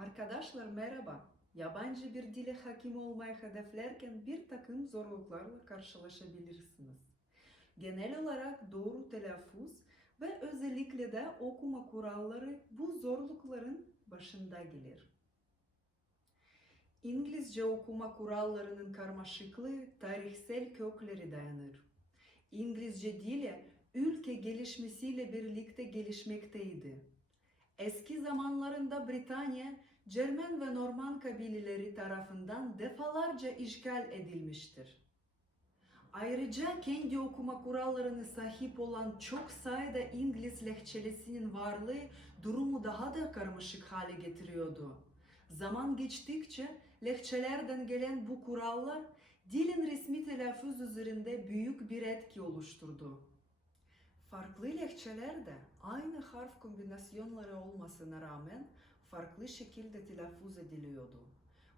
Arkadaşlar merhaba. Yabancı bir dile hakim olmayı hedeflerken bir takım zorluklarla karşılaşabilirsiniz. Genel olarak doğru telaffuz ve özellikle de okuma kuralları bu zorlukların başında gelir. İngilizce okuma kurallarının karmaşıklığı tarihsel kökleri dayanır. İngilizce dili ülke gelişmesiyle birlikte gelişmekteydi. Eski zamanlarında Britanya, Cermen ve Norman kabileleri tarafından defalarca işgal edilmiştir. Ayrıca kendi okuma kurallarına sahip olan çok sayıda İngiliz lehçelesinin varlığı durumu daha da karmaşık hale getiriyordu. Zaman geçtikçe lehçelerden gelen bu kurallar dilin resmi telaffuz üzerinde büyük bir etki oluşturdu. Farklı lehçelerde aynı harf kombinasyonları olmasına rağmen farklı şekilde telaffuz ediliyordu.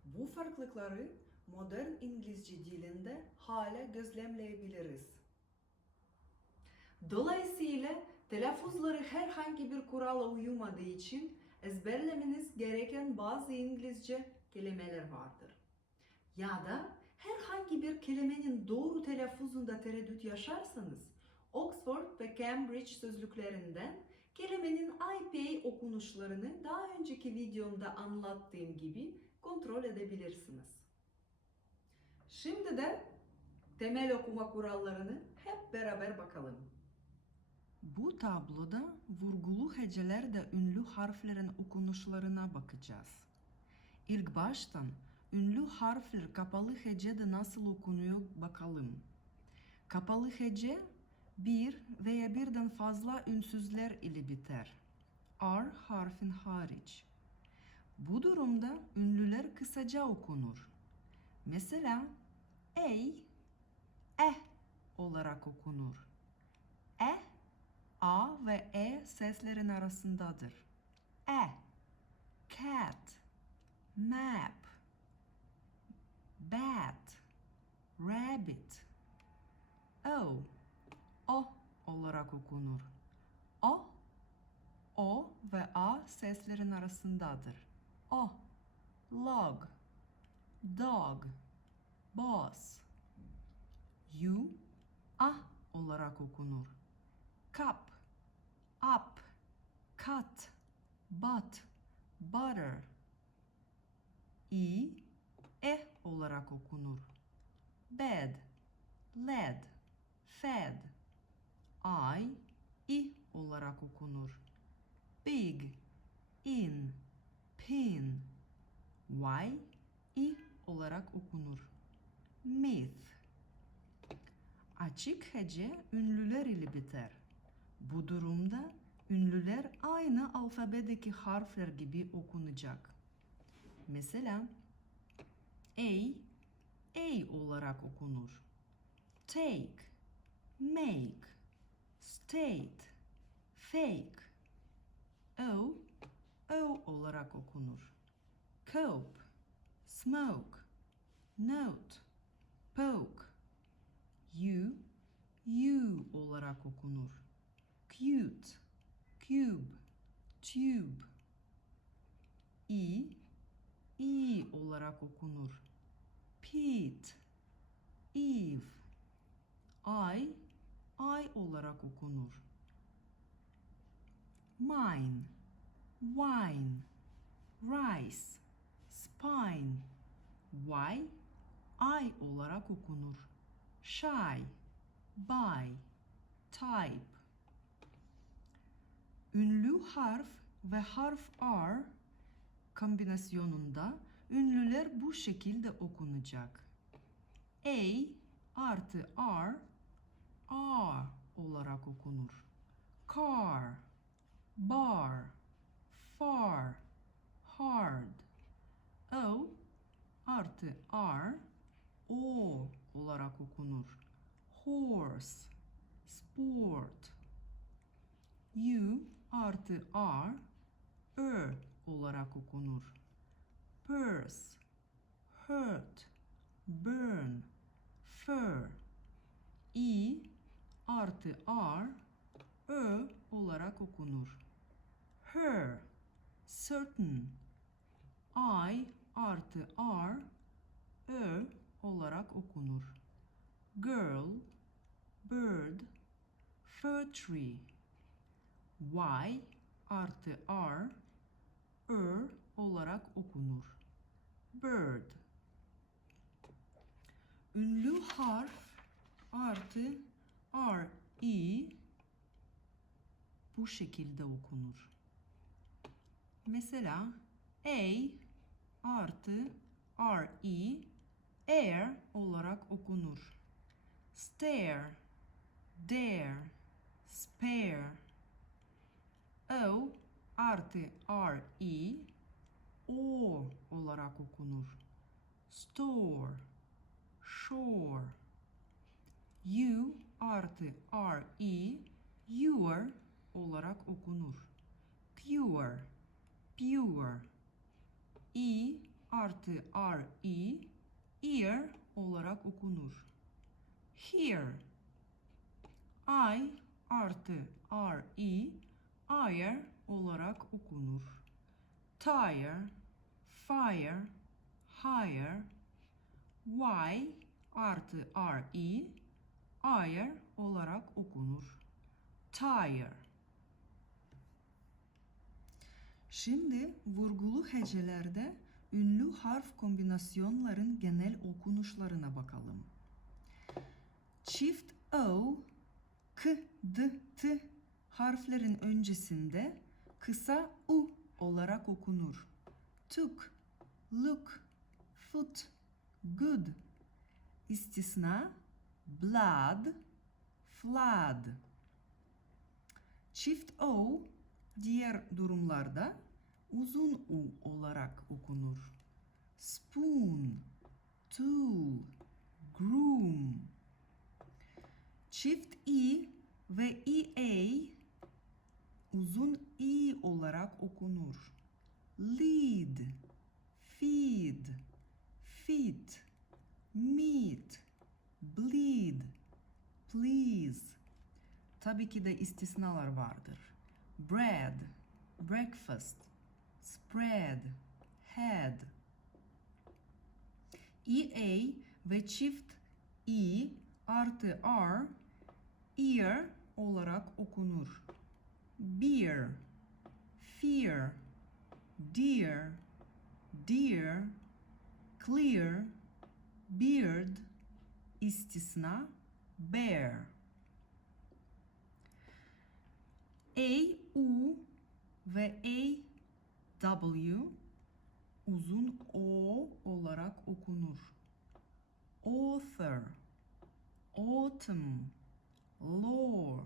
Bu farklılıkları modern İngilizce dilinde hala gözlemleyebiliriz. Dolayısıyla telaffuzları herhangi bir kurala uymadığı için ezberlemeniz gereken bazı İngilizce kelimeler vardır. Ya da herhangi bir kelimenin doğru telaffuzunda tereddüt yaşarsanız Oxford ve Cambridge sözlüklerinden kelimenin IPA okunuşlarını daha önceki videomda anlattığım gibi kontrol edebilirsiniz. Şimdi de temel okuma kurallarını hep beraber bakalım. Bu tabloda vurgulu hecelerde ünlü harflerin okunuşlarına bakacağız. İlk baştan ünlü harfler kapalı hecede nasıl okunuyor bakalım. Kapalı hece bir veya birden fazla ünsüzler ile biter. R harfin hariç. Bu durumda ünlüler kısaca okunur. Mesela ey, eh olarak okunur. Eh, A ve E seslerin arasındadır. E, cat, map, bat, rabbit. O, o olarak okunur. O, o ve A seslerin arasındadır. O, log, dog, boss. U, a olarak okunur. Cup, up, cut, but, butter. I, e olarak okunur. Bed, led, fed. I, i olarak okunur. Big, in, pin. Y, i olarak okunur. Myth. Açık hece ünlüler ile biter. Bu durumda ünlüler aynı alfabedeki harfler gibi okunacak. Mesela A, A olarak okunur. Take, make, state, fake. O, O olarak okunur. Cope, smoke, note, poke. U, U olarak okunur. Cute, cube, tube. E, E olarak okunur. Pete, Eve. I, I olarak okunur. Mine, wine, rice, spine. Y, I olarak okunur. Shy, buy, type. Ünlü harf ve harf R kombinasyonunda ünlüler bu şekilde okunacak. A artı R, R olarak okunur. Car, bar, far, hard. O artı R, O olarak okunur. Horse, sport. U artı R, Ö olarak okunur. Purse, hurt, burn, fur. E artı R, Ö olarak okunur. Her, certain, I artı R Ö olarak okunur. Girl, bird, fir tree. Y artı R Ö olarak okunur. Bird. Ünlü harf artı R, E bu şekilde okunur. Mesela A artı R, E air olarak okunur. Stare, dare, spare. O artı R, E o olarak okunur. Store, shore. U artı E your olarak okunur. Pure, pure. E artı R, E ear olarak okunur. Here. I artı R, E air olarak okunur. Tire, fire, higher. Y artı R, Air olarak okunur. Tire. Şimdi vurgulu hecelerde ünlü harf kombinasyonların genel okunuşlarına bakalım. Çift O, K, D, T harflerin öncesinde kısa U olarak okunur. Took, look, foot, good. İstisna blood, flood. Çift O diğer durumlarda uzun U olarak okunur. Spoon, tool, groom. Çift i ve ea uzun i olarak okunur. Lead, istisnalar vardır. Bread, breakfast, spread, head. EA ve çift E artı R ear olarak okunur. Beer, fear, dear, dear, clear, beard, istisna, bear. A, U ve A, W uzun O olarak okunur. Author, autumn, law,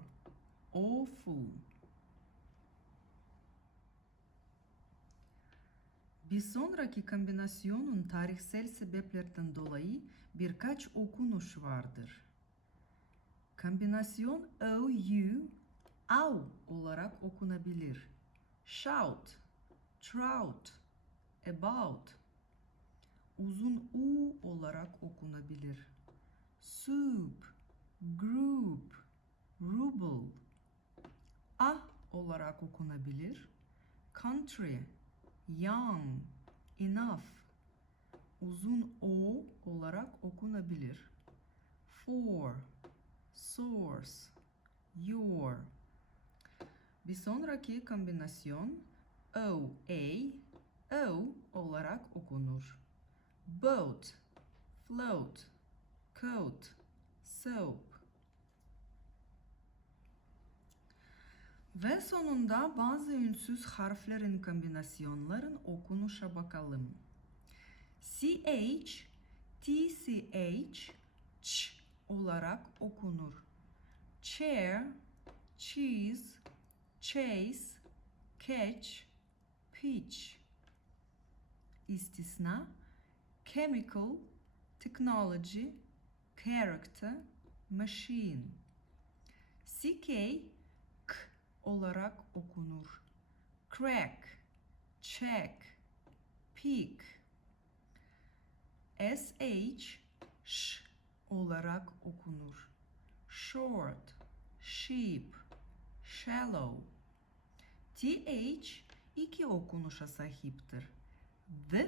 awful. Bir sonraki kombinasyonun tarihsel sebeplerden dolayı birkaç okunuş vardır. Kombinasyon OU, au olarak okunabilir. Shout, trout, about. Uzun U olarak okunabilir. Soup, group, ruble. A olarak okunabilir. Country, young, enough. Uzun O olarak okunabilir. For, source, your. Bir sonraki kombinasyon O, A, O olarak okunur. Boat, float, coat, soap. Ve sonunda bazı ünsüz harflerin kombinasyonların okunuşa bakalım. CH, TCH, ç olarak okunur. Chair, cheese, chase, catch, peach. İstisna chemical, technology, character, machine. CK k olarak okunur. Crack, check, peak. SH ş olarak okunur. Short, sheep, shallow. TH iki okunuşa sahiptir. the,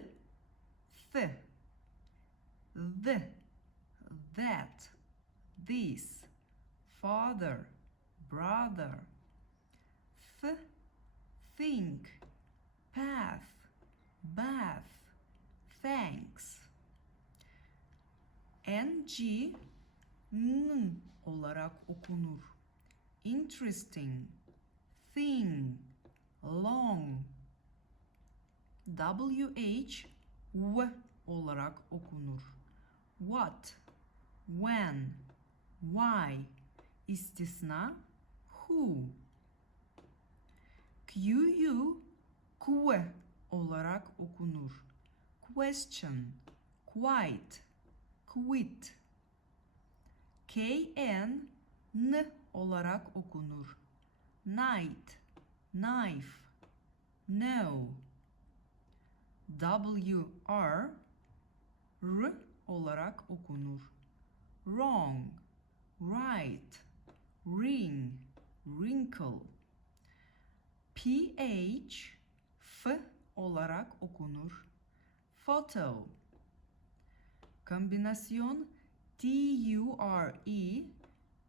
th, the, that, this, father, brother, th, think, path, bath, thanks. ng n olarak okunur. Interesting, thing, long. wh w olarak okunur. What, when, why, istisna who. Q'yu kue olarak okunur. Question, quite, quit. Kn n olarak okunur. Night, knife, no. WR r olarak okunur. Wrong, right, ring, wrinkle. PH f olarak okunur. Photo. Kombinasyon T-U-R-E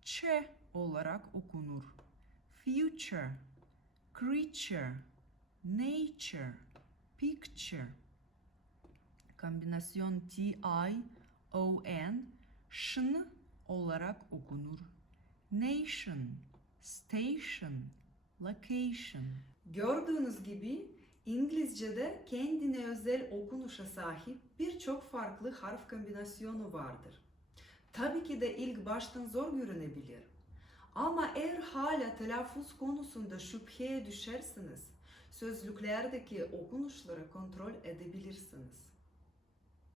ç olarak okunur. Future, creature, nature, picture. Kombinasyon T-I-O-N şın olarak okunur. Nation, station, location. Gördüğünüz gibi İngilizce'de kendine özel okunuşa sahip birçok farklı harf kombinasyonu vardır. Tabii ki de ilk baştan zor görünebilir. Ama eğer hala telaffuz konusunda şüpheye düşerseniz sözlüklerdeki okunuşları kontrol edebilirsiniz.